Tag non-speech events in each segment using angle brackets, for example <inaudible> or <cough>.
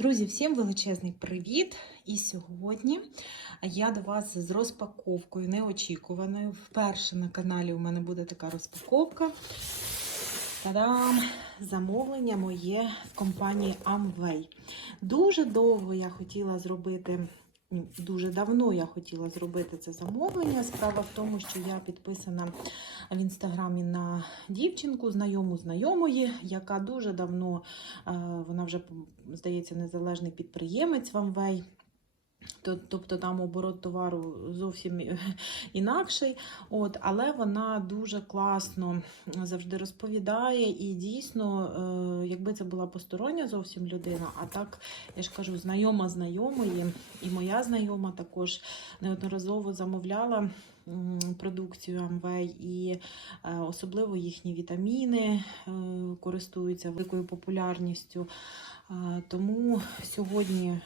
Друзі, всім величезний привіт! І сьогодні я до вас з розпаковкою неочікуваною. Вперше на каналі у мене буде така розпаковка. Та-дам! Замовлення моє в компанії Amway. Дуже довго я хотіла зробити. Дуже давно я хотіла зробити це замовлення. Справа в тому, що я підписана в інстаграмі на дівчинку, знайому знайомої, яка дуже давно, е, вона вже, здається, незалежний підприємець в Amway. То- Тобто там оборот товару зовсім <laughs> інакший. От, але вона дуже класно завжди розповідає, і дійсно, е, якби це була постороння зовсім людина, а так, я ж кажу, знайома знайомої, і моя знайома також неодноразово замовляла продукцію Amway, і е, особливо їхні вітаміни е, користуються великою популярністю. Е, Тому сьогодні,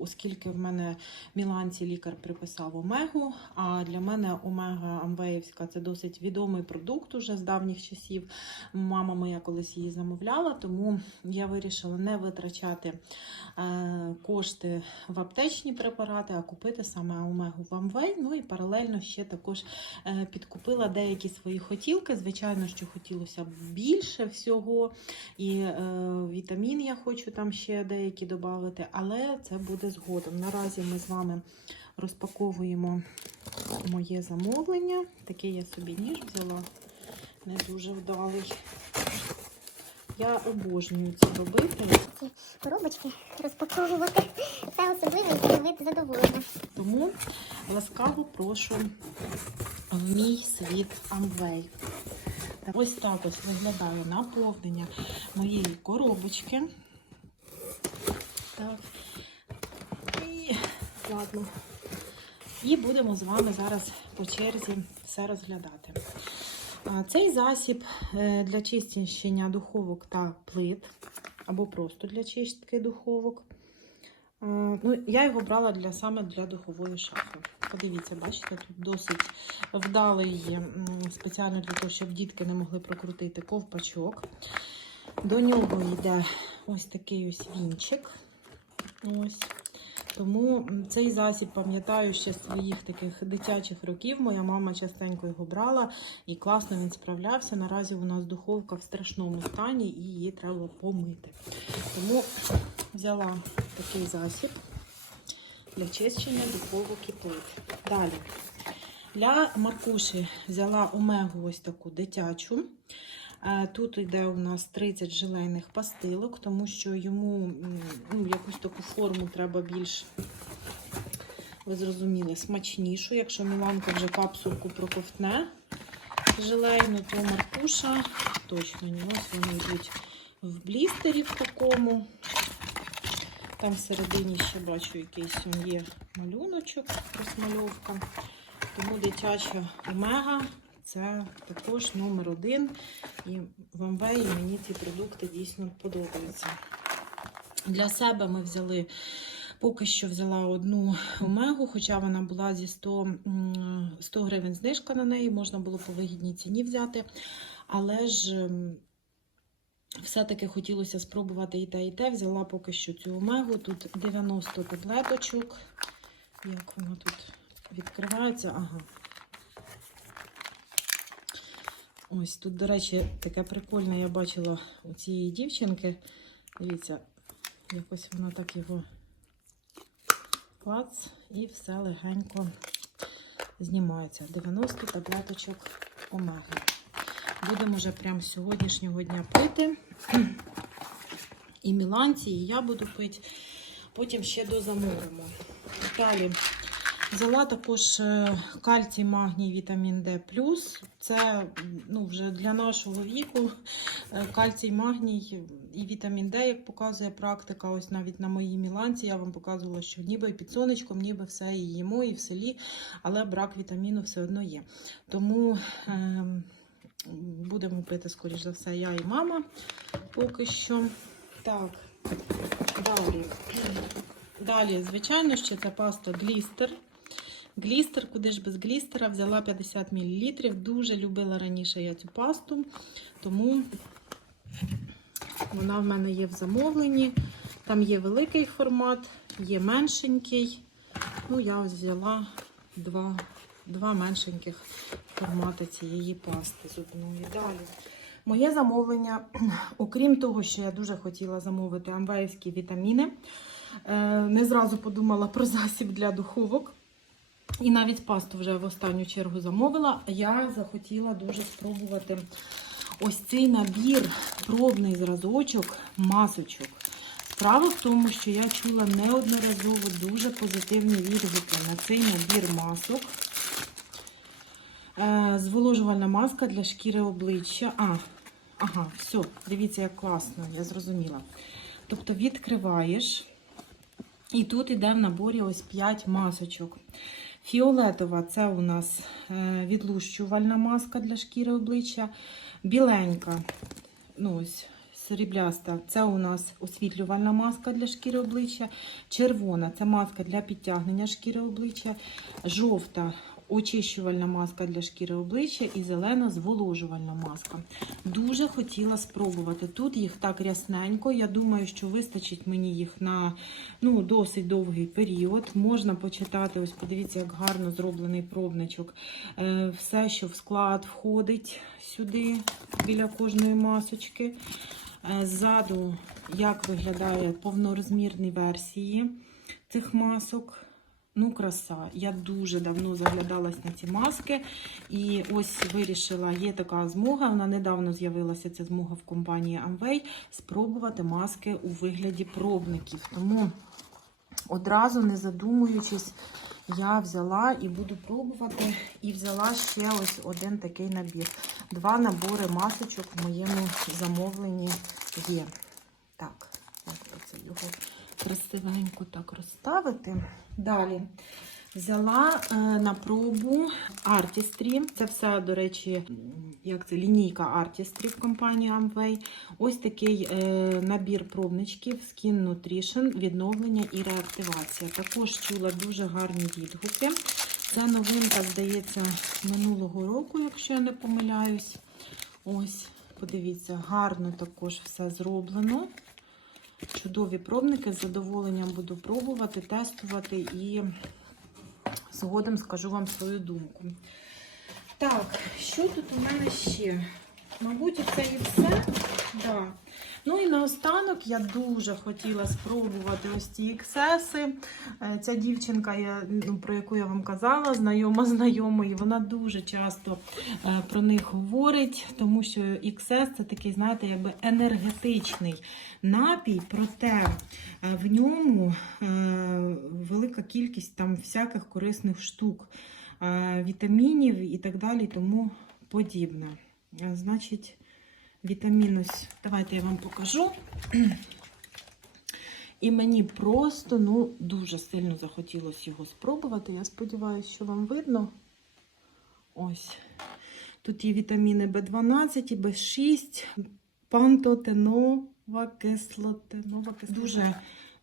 оскільки в мене Міланці лікар приписав омегу, а для мене омега амвеївська це досить відомий продукт уже з давніх часів. Мама моя колись її замовляла, тому я вирішила не витрачати кошти в аптечні препарати, а купити саме омегу в Амвей. Ну і паралельно ще також е, підкупила деякі свої хотілки. Звичайно, що хотілося більше всього. І е, вітамін я хочу там ще деякі додати, але це буде згодом. Наразі ми з вами розпаковуємо моє замовлення. Такий я собі ніж взяла, не дуже вдалий. Я обожнюю це робити, ці коробочки розпаковувати. Це особливий вид задоволення. тому ласкаво прошу в мій світ. Так, Ось так ось виглядає наповнення моєї коробочки. Так. І ладно. І будемо з вами зараз по черзі все розглядати. Цей засіб е, для чищення духовок та плит, або просто для чистки духовок. Ну, я його брала для, саме для духової шафи. Подивіться, бачите, тут досить вдалий спеціально для того, щоб дітки не могли прокрутити ковпачок. До нього йде ось такий ось вінчик. Ось. Тому цей засіб пам'ятаю ще з своїх таких дитячих років. Моя мама частенько його брала і класно він справлявся. Наразі у нас духовка в страшному стані і її треба помити. Тому взяла такий засіб для чищення духовок і плит. Далі. Для Маркуші взяла омегу ось таку дитячу. Е, Тут йде у нас 30 желейних пастилок, тому що йому ну, якусь таку форму треба більш, ви зрозуміли, смачнішу. Якщо Міланка вже капсулку проковтне желейну, то Маркуша точно ні. Ось вони йдуть в блістері в такому. Там всередині ще бачу якийсь є малюночок, розмальовка. Тому дитяча омега це також номер один. І в Амвеї мені ці продукти дійсно подобаються. Для себе ми взяли, поки що взяла одну омегу, хоча вона була зі 100, 100 гривень знижка на неї, можна було по вигідній ціні взяти. Але ж все-таки хотілося спробувати і те, і те. Взяла поки що цю омегу. Тут 90 таблеточок. Як воно тут відкривається? Ага. Ось тут, до речі, таке прикольне я бачила у цієї дівчинки. Дивіться, якось вона так його клац і все легенько знімається. 90 таблеточок омеги. Будемо вже прямо з сьогоднішнього дня пити. І міланці, і я буду пити. Потім ще дозамовимо. Далі взяла також е, кальцій, магній, вітамін Д. Це ну, вже для нашого віку е, кальцій, магній і вітамін Д, як показує практика. Ось навіть на моїй міланці я вам показувала, що ніби під сонечком, ніби все і їмо, і в селі, але брак вітаміну все одно є. Тому. Е Будемо пити, скоріш за все, я і мама поки що. Так, далі. Далі, звичайно, ще це паста глістер. Глістер, куди ж без глістера, взяла 50 мл. Дуже любила раніше я цю пасту, тому вона в мене є в замовленні. Там є великий формат, є меншенький. Ну, я взяла два, два меншеньких формати цієї пасти зубної. Далі. Моє замовлення, <clears throat> окрім того, що я дуже хотіла замовити амвеївські вітаміни, е, не зразу подумала про засіб для духовок. І навіть пасту вже в останню чергу замовила. Я захотіла дуже спробувати ось цей набір, пробний зразочок масочок. Справа в тому, що я чула неодноразово дуже позитивні відгуки на цей набір масок. Е, Зволожувальна маска для шкіри обличчя. А, ага, все, дивіться, як класно, я зрозуміла. Тобто відкриваєш, і тут іде в наборі ось 5 масочок. Фіолетова це у нас е, відлущувальна маска для шкіри обличчя. Біленька, ну ось срібляста, це у нас освітлювальна маска для шкіри обличчя. Червона це маска для підтягнення шкіри обличчя. Жовта очищувальна маска для шкіри обличчя і зелена зволожувальна маска. Дуже хотіла спробувати. Тут їх так рясненько. Я думаю, що вистачить мені їх на ну, досить довгий період. Можна почитати, ось подивіться, як гарно зроблений пробничок. Е, Все, що в склад входить сюди біля кожної масочки. Е, Ззаду, як виглядає повнорозмірні версії цих масок. Ну, краса. Я дуже давно заглядалась на ці маски. І ось вирішила, є така змога. Вона недавно з'явилася ця змога в компанії Amway, спробувати маски у вигляді пробників. Тому одразу, не задумуючись, я взяла і буду пробувати. І взяла ще ось один такий набір. Два набори масочок в моєму замовленні є. Так, як це його красивенько так розставити. Далі взяла е, на пробу Artistry. Це все, до речі, як це лінійка Artistry в компанії Amway. Ось такий е, набір пробничків Skin Nutrition, відновлення і реактивація. Також чула дуже гарні відгуки. Це новинка, здається, минулого року, якщо я не помиляюсь. Ось, подивіться, гарно також все зроблено. Чудові пробники, з задоволенням буду пробувати, тестувати і згодом скажу вам свою думку. Так, що тут у мене ще? Мабуть, це і все. Да. Ну і наостанок я дуже хотіла спробувати ось ці іксеси. Е, Ця дівчинка, я, ну, про яку я вам казала, знайома знайомої, вона дуже часто е, про них говорить, тому що іксес це такий, знаєте, якби енергетичний напій, проте е, в ньому велика кількість там всяких корисних штук, вітамінів і так далі, тому подібне. Значить, вітамін давайте я вам покажу. І мені просто ну, дуже сильно захотілося його спробувати. Я сподіваюся, що вам видно. Ось. Тут є вітаміни В12 і В6, пантотенова кислотенова кислота. Дуже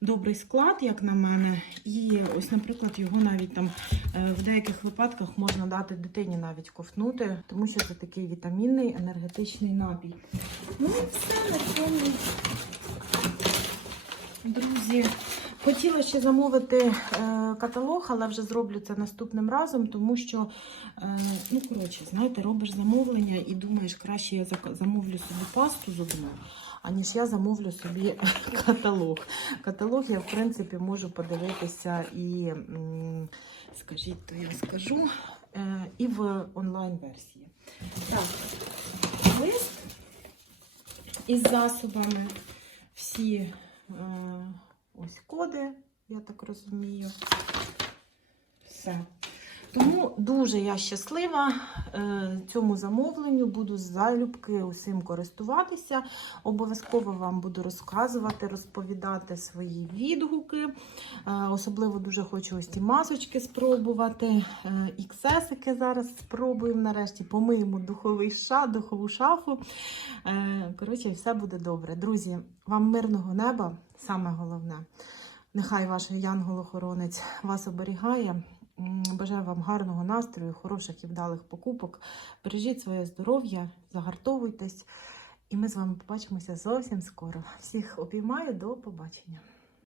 добрий склад, як на мене. І ось, наприклад, його навіть там е, в деяких випадках можна дати дитині навіть ковтнути, тому що це такий вітамінний енергетичний напій. Ну і все на цьому. Друзі, хотіла ще замовити е, каталог, але вже зроблю це наступним разом, тому що, е, ну, коротше, знаєте, робиш замовлення і думаєш, краще я замовлю собі пасту зубну, аніж я замовлю собі <laughs> каталог. Каталог я, в принципі, можу подивитися і, скажіть, то я скажу, е, і в онлайн-версії. Так, лист із засобами. Всі е, ось коди, я так розумію. Все. Тому дуже я щаслива е, цьому замовленню, буду залюбки усім користуватися. Обов'язково вам буду розказувати, розповідати свої відгуки. Е, особливо дуже хочу ось ці масочки спробувати. Е, іксесики зараз спробуємо нарешті. Помиємо духовий ша, духову шафу. Коротше, все буде добре. Друзі, вам мирного неба, саме головне. Нехай ваш янгол-охоронець вас оберігає. Бажаю вам гарного настрою, хороших і вдалих покупок. Бережіть своє здоров'я, загартовуйтесь. І ми з вами побачимося зовсім скоро. Всіх обіймаю, до побачення.